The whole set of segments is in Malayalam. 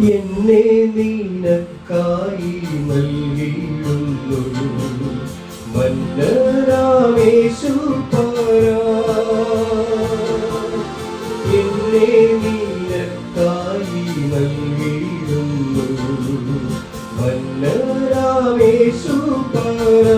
എന്നെ നീനക്കായി നൽകിയിടുന്നു. പാരാ. എന്നെ നീനക്കായി നൽകിയിടുന്നു. വല്ലരാമേശു മണ്ണിലൻ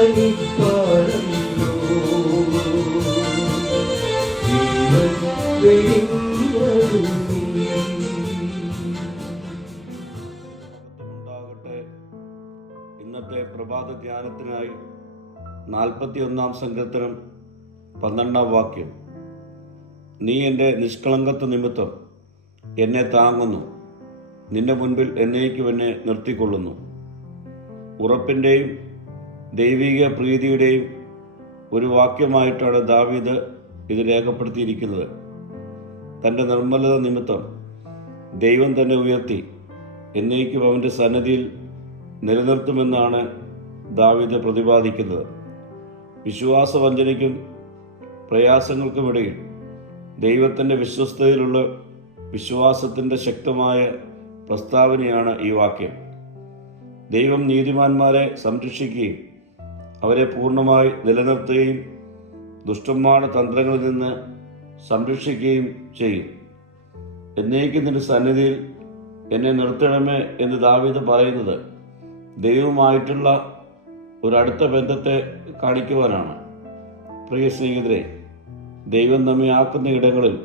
ഞാൻ കുരിശിൽ ആണികളാ തൂങ്ങപ്പെട്ടവനേ എൻ പാപം കനിപ്പാനോ ജീവൻ വെടിഞ്ഞതു നീ എൻ പാപം കനിപ്പാനോ ജീവൻ വെടിഞ്ഞതു നീ ഉണ്ടാകട്ടെ. ഇന്നത്തെ പ്രഭാത ധ്യാനത്തിനായി നാൽപ്പത്തിയൊന്നാം സങ്കീർത്തനം പന്ത്രണ്ടാം വാക്യം. നീ എന്റെ നിഷ്കളങ്കത്വ നിമിത്തം എന്നെ താങ്ങുന്നു. നിന്റെ മുൻപിൽ എന്നേക്കും എന്നെ നിർത്തിക്കൊള്ളുന്നു. ഉറപ്പിന്റെയും ദൈവിക പ്രീതിയുടെയും ഒരു വാക്യമായിട്ടാണ് ദാവീദ് ഇത് രേഖപ്പെടുത്തിയിരിക്കുന്നത്. തന്റെ നിർമ്മലത നിമിത്തം ദൈവം തന്നെ ഉയർത്തി എന്നേക്കും അവന്റെ സന്നദ്ധിയിൽ നിലനിർത്തുമെന്നാണ് ദാവീദ് പ്രതിപാദിക്കുന്നത്. വിശ്വാസവഞ്ചനയ്ക്കും പ്രയാസങ്ങൾക്കുമിടയിൽ ദൈവത്തിന്റെ വിശ്വസ്തതയിലുള്ള വിശ്വാസത്തിന്റെ ശക്തമായ പ്രസ്താവനയാണ് ഈ വാക്യം. ദൈവം നീതിമാന്മാരെ സംരക്ഷിക്കുകയും അവരെ പൂർണമായി നിലനിർത്തുകയും ദുഷ്ടന്മാരുടെ തന്ത്രങ്ങളിൽ നിന്ന് സംരക്ഷിക്കുകയും ചെയ്യും. എന്നേക്കും നിന്റെ സന്നിധിയിൽ എന്നെ നിർത്തണമേ എന്ന് ദാവീദ് പറയുന്നത് ദൈവമായിട്ടുള്ള ഒരു അടുത്ത ബന്ധത്തെ കാണിക്കുവാനാണ്. പ്രിയ സ്നേഹിതരെ ദൈവം നമ്മെ ആക്കുന്ന ഇടങ്ങളിൽ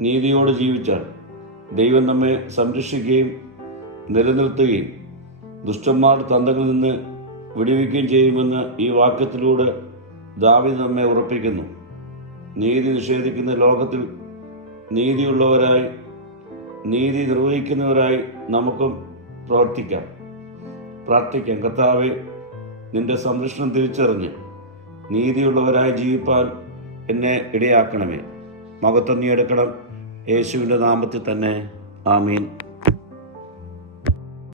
നീതിയോടെ ജീവിച്ചാൽ ദൈവം നമ്മെ സംരക്ഷിക്കുകയും നിലനിർത്തുകയും ദുഷ്ടന്മാരുടെ തന്തകളിൽ നിന്ന് വിടുവിക്കുകയും ചെയ്യുമെന്ന് ഈ വാക്യത്തിലൂടെ ദാവിദ് നമ്മെ ഉറപ്പിക്കുന്നു. നീതി നിഷേധിക്കുന്ന ലോകത്തിൽ നീതിയുള്ളവരായി നീതി നിർവഹിക്കുന്നവരായി നമുക്കും പ്രവർത്തിക്കാം. പ്രാർത്ഥിക്കാം. കർത്താവെ നിന്റെ സംരക്ഷണം തിരിച്ചറിഞ്ഞ് നീതിയുള്ളവരായി ജീവിപ്പാൻ എന്നെ ഇടയാക്കണമേ. മകത്വം നീ എടുക്കണം. യേശുവിന്റെ നാമത്തിൽ തന്നെ. ആമീൻ.